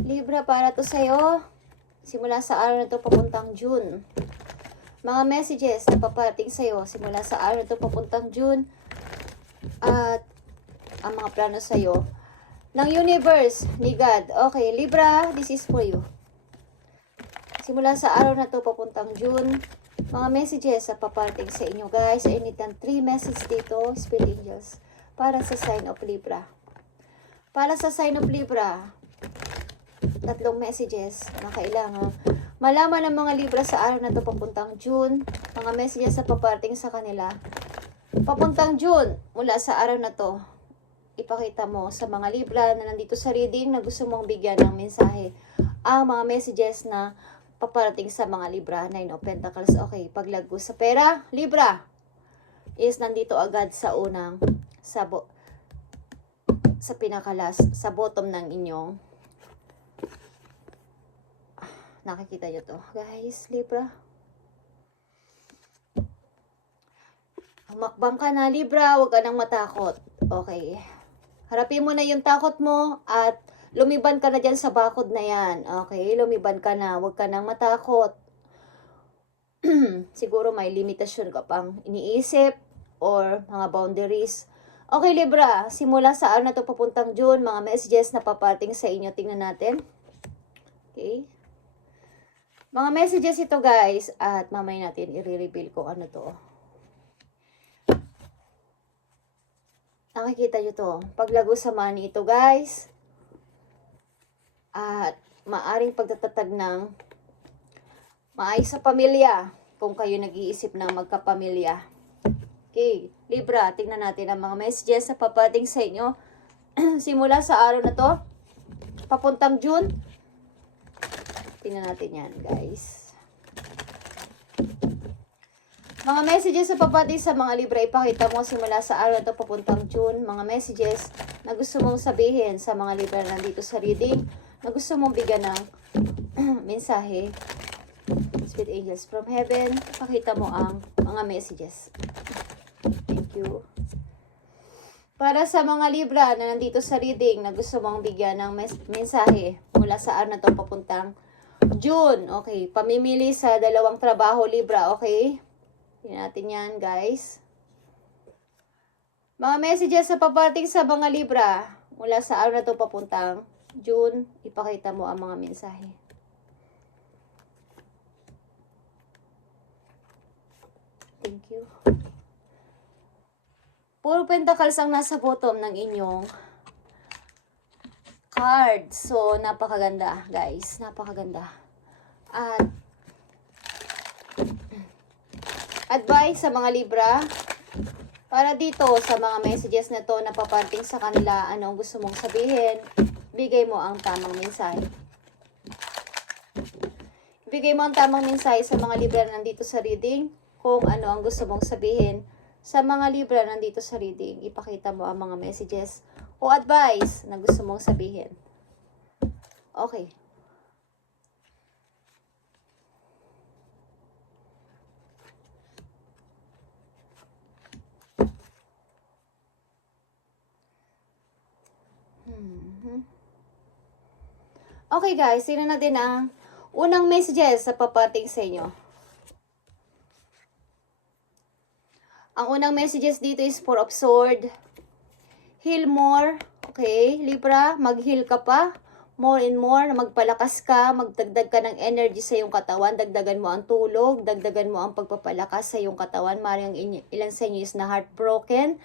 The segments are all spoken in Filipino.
Libra, para to sa'yo. Simula sa araw na to papuntang June. Mga messages na paparating sa'yo simula sa araw na to papuntang June. At ang mga plano sa'yo ng universe ni God. Okay, Libra, this is for you. Simula sa araw na to papuntang June, mga messages na paparating sa inyo, guys. I need ng 3 messages dito, Spirit Angels, para sa sign of Libra. Para sa sign of Libra, 3 messages na kailangan malaman ng mga Libra sa araw na to papuntang June. Mga messages na paparating sa kanila papuntang June, mula sa araw na to. Ipakita mo sa mga Libra na nandito sa reading na gusto mong bigyan ng mensahe ang mga messages na paparating sa mga Libra. 9 of Pentacles. Okay, paglago sa pera, Libra is nandito agad sa unang sa pinakalas, sa bottom ng inyong nakikita nyo to, guys, Libra. Humakbang ka na, Libra. Huwag ka nang matakot. Okay. Harapin mo na yung takot mo at lumiban ka na dyan sa bakod na yan. Okay, lumiban ka na. Huwag ka nang matakot. Siguro may limitasyon ka pang iniisip or mga boundaries. Okay, Libra. Simula sa araw na to papuntang June, mga messages na paparating sa inyo. Tingnan natin. Okay. Mga messages ito, guys. At mamaya natin i-reveal kung ano to. Nakikita nyo to. Paglago sa money ito, guys. At maaring pagtatatag ng maayos sa pamilya. Kung kayo nag-iisip ng magkapamilya. Okay. Libra, tingnan natin ang mga messages na paparating sa inyo. Simula sa araw na to, papuntang June. Tingnan natin yan, guys. Mga messages sa paparating sa mga Libra, ipakita mo simula sa araw na to papuntang June. Mga messages na gusto mong sabihin sa mga Libra na nandito sa reading, na gusto mong bigyan ng mensahe. Spirit Angels from Heaven, ipakita mo ang mga messages. Thank you. Para sa mga Libra na nandito sa reading, na gusto mong bigyan ng mensahe mula sa araw na to papuntang June. Okay, pamimili sa 2 trabaho, Libra. Okay, tingnan natin yan, guys. Mga messages sa paparating sa mga Libra mula sa araw na to papuntang June, ipakita mo ang mga mensahe. Thank you. Puro pentacles ang nasa bottom ng inyong card. So, napakaganda, guys. Napakaganda. At advice sa mga Libra para dito sa mga messages na to na paparating sa kanila, anong gusto mong sabihin, bigay mo ang tamang mensahe. Bigay mo ang tamang mensahe sa mga Libra na nandito sa reading, kung ano ang gusto mong sabihin sa mga Libra na nandito sa reading. Ipakita mo ang mga messages o advice na gusto mong sabihin. Okay. Okay, guys, tingnan natin ang unang messages sa paparating sa inyo. Ang unang messages dito is 4 of Swords. Heal more. Okay, Libra, mag-heal ka pa. More and more, magpalakas ka, magdagdag ka ng energy sa iyong katawan, dagdagan mo ang tulog, dagdagan mo ang pagpapalakas sa iyong katawan. Maring ilan sa inyo is na heartbroken.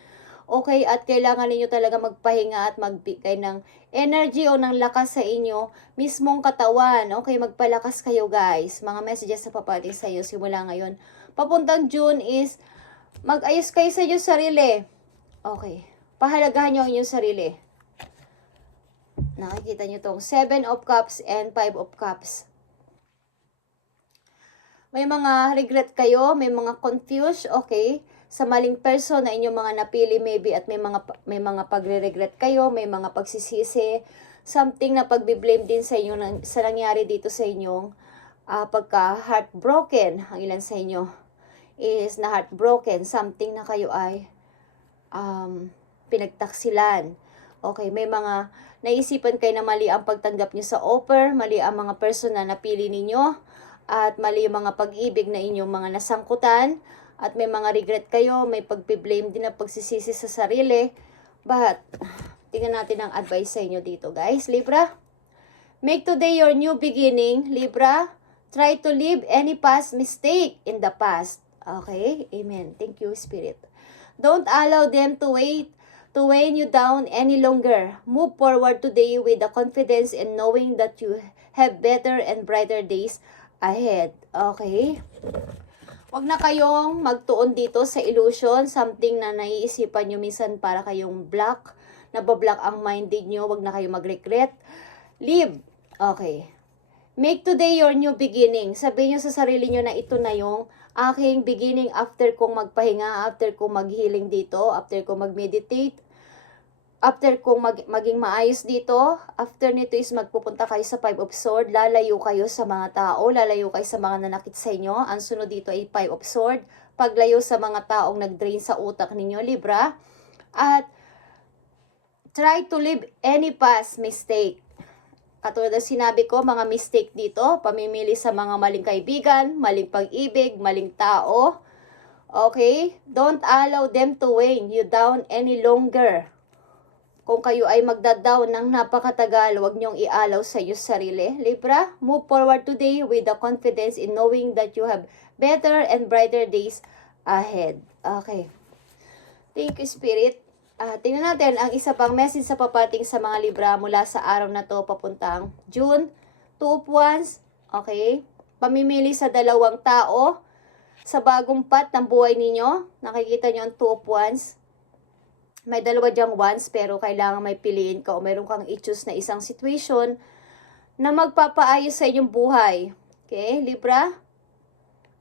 Okay, at kailangan ninyo talaga magpahinga at magbigay ng energy o ng lakas sa inyo mismong katawan. Okay, magpalakas kayo, guys. Mga messages sa paparating sa iyo simula ngayon. Papuntang June is mag-ayos kayo sa inyong sarili. Okay, pahalagahan nyo ang inyong sarili. Nakikita nyo tong 7 of Cups and 5 of Cups. May mga regret kayo, may mga confused, okay, sa maling person na inyong mga napili maybe, at may mga pagre-regret kayo, may mga pagsisisi, something na pagbi-blame din sa inyo sa nangyari dito sa inyong pagka-heartbroken. Ang ilan sa inyo is na heartbroken, something na kayo ay pinagtaksilan. Okay, may mga naisipan kayo na mali ang pagtanggap nyo sa offer, mali ang mga person na napili ninyo, at mali yung mga pag-ibig na inyong mga nasangkutan, at may mga regret kayo, may pagpi-blame din na pagsisisi sa sarili. But, tingnan natin ang advice sa inyo dito, guys. Libra, make today your new beginning. Libra, try to leave any past mistake in the past. Okay? Amen. Thank you, Spirit. Don't allow them to weigh you down any longer. Move forward today with the confidence and knowing that you have better and brighter days ahead. Okay? Huwag na kayong magtuon dito sa illusion, something na naiisipan nyo minsan para kayong nabablock ang mind nyo. Huwag na kayong mag-regret. Live. Okay. Make today your new beginning. Sabihin nyo sa sarili nyo na ito na yung aking beginning after kong magpahinga, after kong mag-healing dito, after kong mag-meditate, after kong maging maayos dito. After nito is magpupunta kayo sa Five of Swords, lalayo kayo sa mga tao, lalayo kayo sa mga nanakit sa inyo. Ang sunod dito ay Five of Swords, paglayo sa mga taong nag-drain sa utak ninyo, Libra. At try to leave any past mistake. Katulad ng sinabi ko, mga mistake dito, pamimili sa mga maling kaibigan, maling pag-ibig, maling tao. Okay? Don't allow them to weigh you down any longer. Kung kayo ay magda-down ng napakatagal, huwag niyong ialaw sa iyo sarili. Libra, move forward today with the confidence in knowing that you have better and brighter days ahead. Okay. Thank you, Spirit. Tingnan natin ang isa pang message sa papating sa mga Libra mula sa araw na to papuntang June. Two of Wands. Okay. Pamimili sa dalawang tao sa bagong path ng buhay ninyo. Nakikita niyo ang Two of Wands. May dalawa diyang wands, pero kailangan may piliin ka o meron kang i-choose na isang situation na magpapaayos sa inyong buhay. Okay, Libra?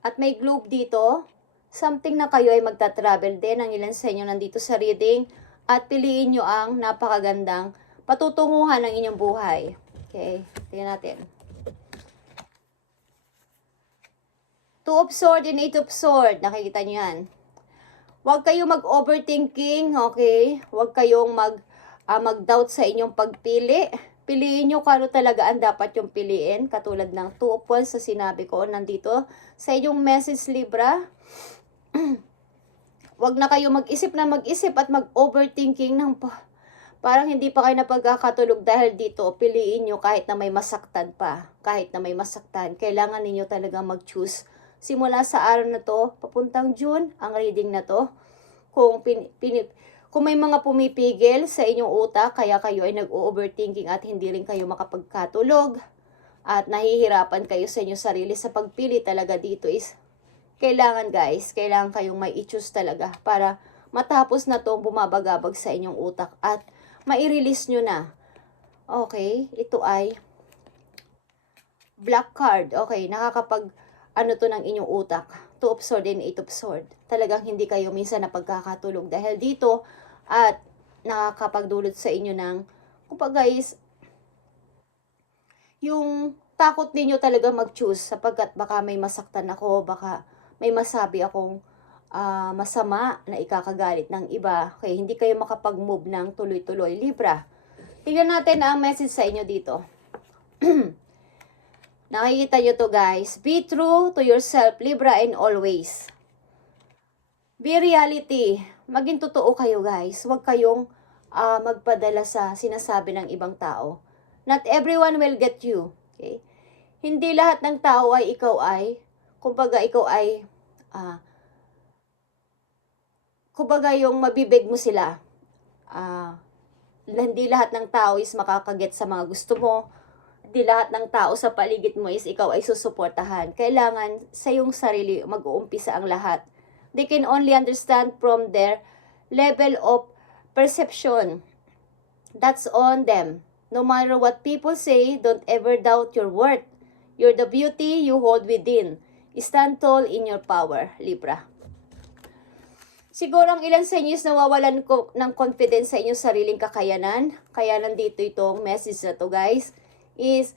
At may globe dito. Something na kayo ay magta-travel din. Ang ilan sa inyo nandito sa reading. At piliin nyo ang napakagandang patutunguhan ng inyong buhay. Okay, tingnan natin. Two of Swords and Eight of Swords. Nakikita nyo yan. Huwag kayong mag-overthinking, okay? Huwag kayong mag-doubt sa inyong pagpili. Piliin nyo kung ano talaga ang dapat yung piliin. Katulad ng Two of Wands sa sinabi ko, nandito sa inyong message, Libra. Huwag na kayong mag-isip at mag-overthinking ng parang hindi pa kayo napagkakatulog dahil dito. Piliin nyo kahit na may masaktan pa. Kahit na may masaktan. Kailangan ninyo talaga mag-choose. Simula sa araw na to, papuntang June, ang reading na to. Kung may mga pumipigil sa inyong utak, kaya kayo ay nag-overthinking at hindi rin kayo makapagkatulog, at nahihirapan kayo sa inyong sarili sa pagpili talaga dito is, kailangan guys, kailangan kayong may i-choose talaga para matapos na tong bumabagabag sa inyong utak at mai-release nyo na. Okay, ito ay black card. Okay, nakakapag to ng inyong utak. Two of Swords and Eight of Swords. Talagang hindi kayo minsan napagkakatulog dahil dito at nakakapagdulot sa inyo ng, kumbaga guys, yung takot ninyo talaga mag-choose sapagkat baka may masaktan ako, baka may masabi akong masama na ikakagalit ng iba. Kaya hindi kayo makapag-move ng tuloy-tuloy. Libra, tingnan natin ang message sa inyo dito. Nakikita nyo to guys. Be true to yourself, Libra, and always. Be reality. Maging totoo kayo guys. Huwag kayong magpadala sa sinasabi ng ibang tao. Not everyone will get you. Okay? Hindi lahat ng tao ay ikaw ay, kumbaga ikaw ay, kumbaga yung mabibig mo sila. Hindi lahat ng tao is makakaget sa mga gusto mo. Di lahat ng tao sa paligid mo is ikaw ay susuportahan. Kailangan sa iyong sarili mag-uumpisa ang lahat. They can only understand from their level of perception. That's on them. No matter what people say, don't ever doubt your worth. You're the beauty you hold within. Stand tall in your power, Libra. Siguro ang ilan sa inyo is nawawalan ng confidence sa inyong sariling kakayanan. Kaya nandito itong message na to guys. Is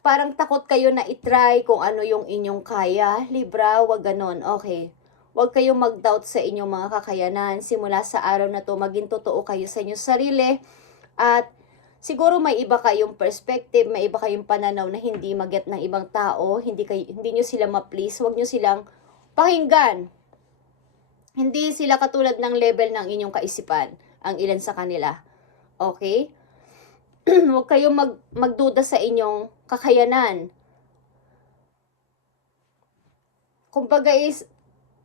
parang takot kayo na itry kung ano yung inyong kaya. Libra, wag ganon. Okay. Huwag kayong mag-doubt sa inyong mga kakayanan. Simula sa araw na to, maging totoo kayo sa inyong sarili. At siguro may iba kayong perspective, may iba kayong pananaw na hindi mag-get ng ibang tao, hindi nyo sila ma-please, huwag nyo silang pakinggan. Hindi sila katulad ng level ng inyong kaisipan, ang ilan sa kanila. Okay? Huwag kayong magduda sa inyong kakayanan. Kumbaga is,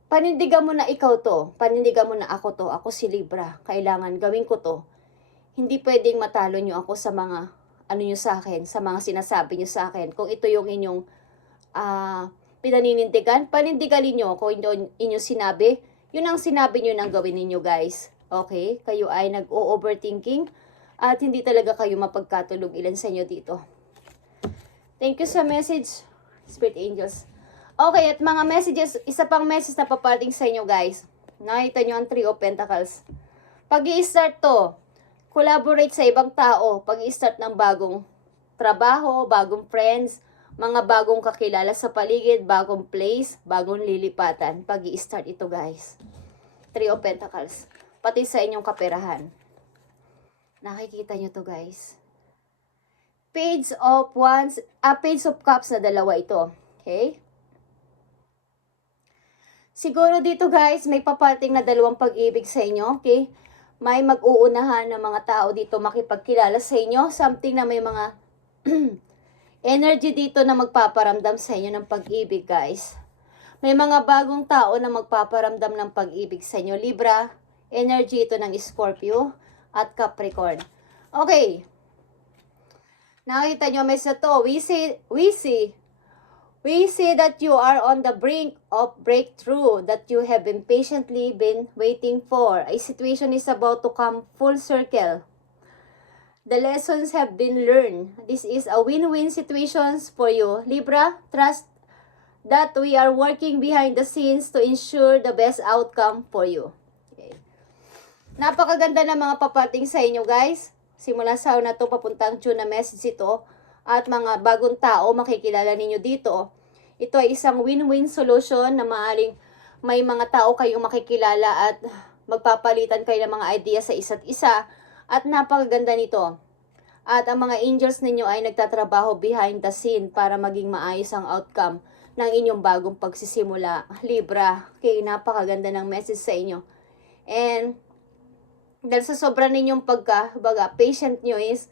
panindigan mo na ikaw to, panindigan mo na ako to, ako si Libra, kailangan gawin ko to. Hindi pwedeng matalo nyo ako sa mga, ano nyo sa akin, sa mga sinasabi nyo sa akin. Kung ito yung inyong pinaninindigan, panindigalin nyo kung inyong sinabi, yun ang sinabi nyo nang gawin ninyo guys. Okay? Kayo ay nag-o-overthinking at hindi talaga kayo mapagkatulog ilan sa inyo dito. Thank you sa message, Spirit Angels. Okay, at mga messages, isa pang message na paparating sa inyo guys. Nakita nyo ang 3 of Pentacles. Pag-i-start to, collaborate sa ibang tao, pag-i-start ng bagong trabaho, bagong friends, mga bagong kakilala sa paligid, bagong place, bagong lilipatan. Pag-i-start ito guys. 3 of Pentacles. Pati sa inyong kaperahan. Nakikita nyo to guys. Page of Cups na dalawa ito. Okay? Siguro dito guys, may papating na dalawang pag-ibig sa inyo. Okay? May mag-uunahan ng mga tao dito makipagkilala sa inyo. Something na may mga energy dito na magpaparamdam sa inyo ng pag-ibig guys. May mga bagong tao na magpaparamdam ng pag-ibig sa inyo. Libra, energy ito ng Scorpio at Capricorn. Okay. Nakita nyo may sa to. We see that you are on the brink of breakthrough that you have been patiently waiting for. A situation is about to come full circle. The lessons have been learned. This is a win-win situation for you. Libra, trust that we are working behind the scenes to ensure the best outcome for you. Okay. Napakaganda ng mga papating sa inyo guys. Simula sa araw na to, papuntang June na message ito. At mga bagong tao makikilala ninyo dito. Ito ay isang win-win solution na maaring may mga tao kayong makikilala at magpapalitan kayo ng mga idea sa isa't isa. At napakaganda nito. At ang mga angels ninyo ay nagtatrabaho behind the scene para maging maayos ang outcome ng inyong bagong pagsisimula. Libra, okay, napakaganda ng message sa inyo. And dahil sa sobra ninyong patient nyo is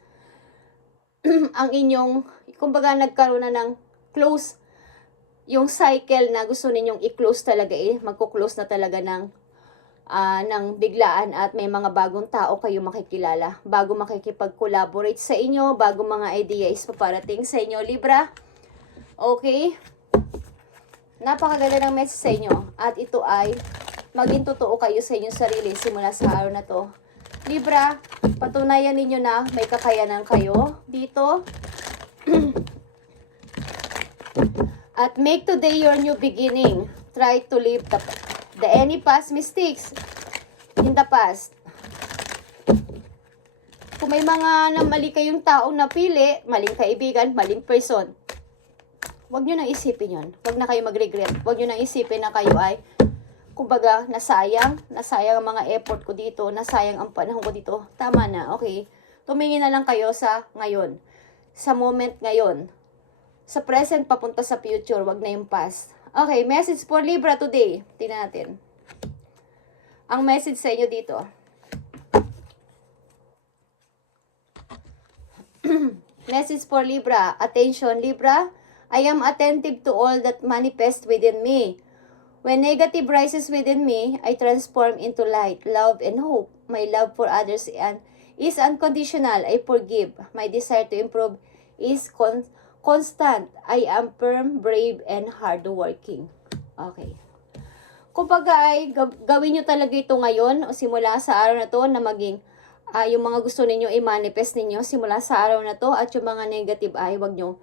ang inyong, kumbaga nagkaroon na ng close yung cycle na gusto ninyong i-close talaga magko-close na talaga ng biglaan at may mga bagong tao kayo makikilala. Bago makikipag-collaborate sa inyo, bago mga ideas paparating sa inyo, Libra. Okay? Napakaganda ng message sa inyo. At ito ay maging totoo kayo sa inyong sarili simula sa araw na to. Libra, patunayan ninyo na may kakayanan kayo dito. At make today your new beginning. Try to leave the any past mistakes in the past. Kung may mga mali kayong taong napili, maling kaibigan, maling person, huwag nyo nang isipin yun. Huwag na kayo mag-regret. Huwag nyo nang isipin na kayo ay, kumbaga, nasayang ang mga effort ko dito, nasayang ang panahon ko dito. Tama na, okay? Tumingin na lang kayo sa ngayon. Sa moment ngayon. Sa present, papunta sa future. Huwag na yung past. Okay, message for Libra today. Tingnan natin. Ang message sa inyo dito. Message for Libra. Attention, Libra. I am attentive to all that manifests within me. When negative rises within me, I transform into light, love, and hope. My love for others is unconditional. I forgive. My desire to improve is constant. I am firm, brave, and hardworking. Okay. Kumbaga ay gawin nyo talaga ito ngayon o simula sa araw na to na maging yung mga gusto ninyo i-manifest ninyo simula sa araw na to at yung mga negative ay wag nyo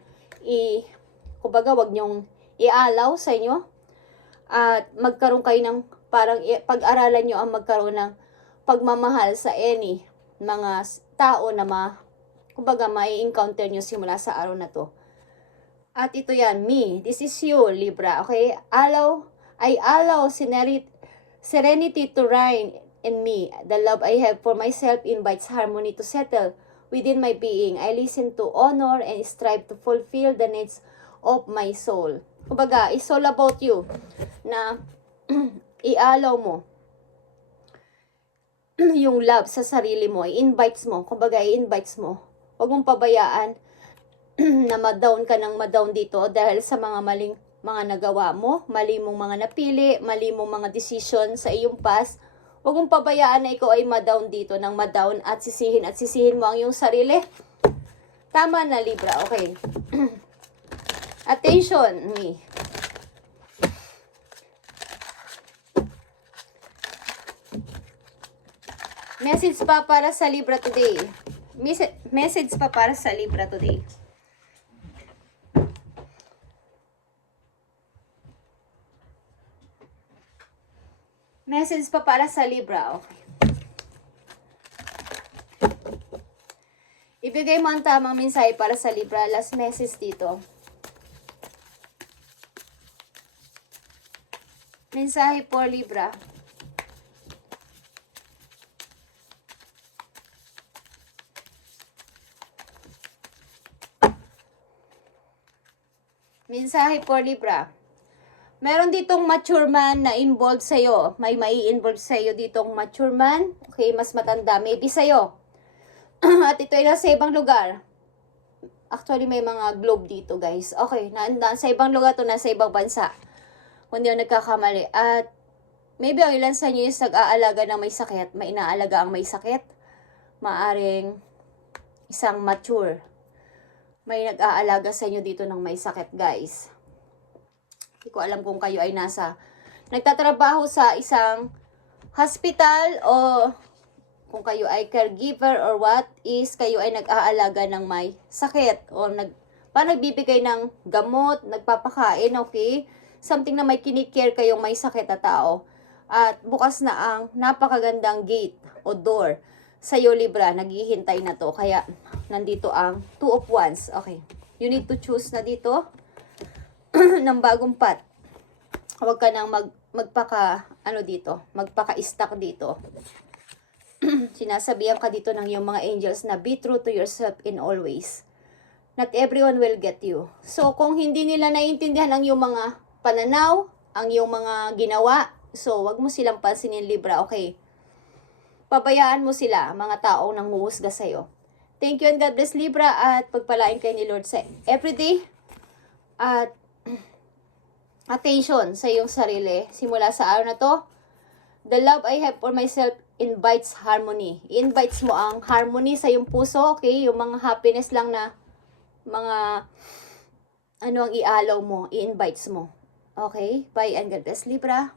wag nyong i-allow sa inyo at magkaroon kayo ng parang pag-aralan nyo ang magkaroon ng pagmamahal sa any mga tao na kumbaga mai-encounter nyo simula sa araw na to. At ito yan, me. This is you, Libra. Okay? I allow serenity to reign in me. The love I have for myself invites harmony to settle within my being. I listen to honor and strive to fulfill the needs of my soul. Kumbaga, it's all about you na i-allow mo yung love sa sarili mo, i-invites mo. Kumbaga, i-invites mo. Huwag mong pabayaan na ma-down ka ng ma-down dito dahil sa mga maling mga nagawa mo, mali mong mga napili, mali mong mga decision sa iyong past. Huwag mong pabayaan na ikaw ay ma-down dito ng ma-down at sisihin mo ang iyong sarili. Tama na, Libra. Okay. Attention, me. Message pa para sa Libra today. Message pa para sa Libra today. Message pa para sa Libra. Okay. Ibigay mo ang tamang mensahe para sa Libra. Last message dito. Mensahe for Libra. Mensahe for Libra. Meron ditong mature man na involved sa'yo. May mai-involve sa'yo ditong mature man. Okay, mas matanda. Maybe sa'yo. At ito ay nasa ibang lugar. Actually, may mga globe dito, guys. Okay, nasa ibang lugar to, nasa ibang bansa. Kung di ako nagkakamali. At maybe ang ilan sa inyo is nag-aalaga ng may sakit. May inaalaga ang may sakit. Maaring isang mature. May nag-aalaga sa inyo dito ng may sakit, guys. Hindi ko alam kung kayo ay nagtatrabaho sa isang hospital o kung kayo ay caregiver or what is kayo ay nag-aalaga ng may sakit o nagbibigay ng gamot, nagpapakain, okay? Something na may kinikare kayong may sakit na tao. At bukas na ang napakagandang gate o door sa iyo, Libra. Naghihintay na to. Kaya nandito ang Two of Wands. Okay. You need to choose na dito ng bagong path. Huwag ka nang magpaka-stuck dito. Sinasabihan ka dito ng iyong mga angels na be true to yourself in all ways. Not everyone will get you. So, kung hindi nila naiintindihan ang iyong mga pananaw, ang iyong mga ginawa, so, wag mo silang pansinin, Libra, okay? Pabayaan mo sila, mga taong nanghuhusga sa'yo. Thank you and God bless, Libra, at pagpalain kayo ni Lord sa everyday. At attention sa iyong sarili. Simula sa araw na to, the love I have for myself invites harmony. Invites mo ang harmony sa iyong puso, okay? Yung mga happiness lang na mga ang ialaw mo, i-invites mo. Okay? Bye and God bless, Libra.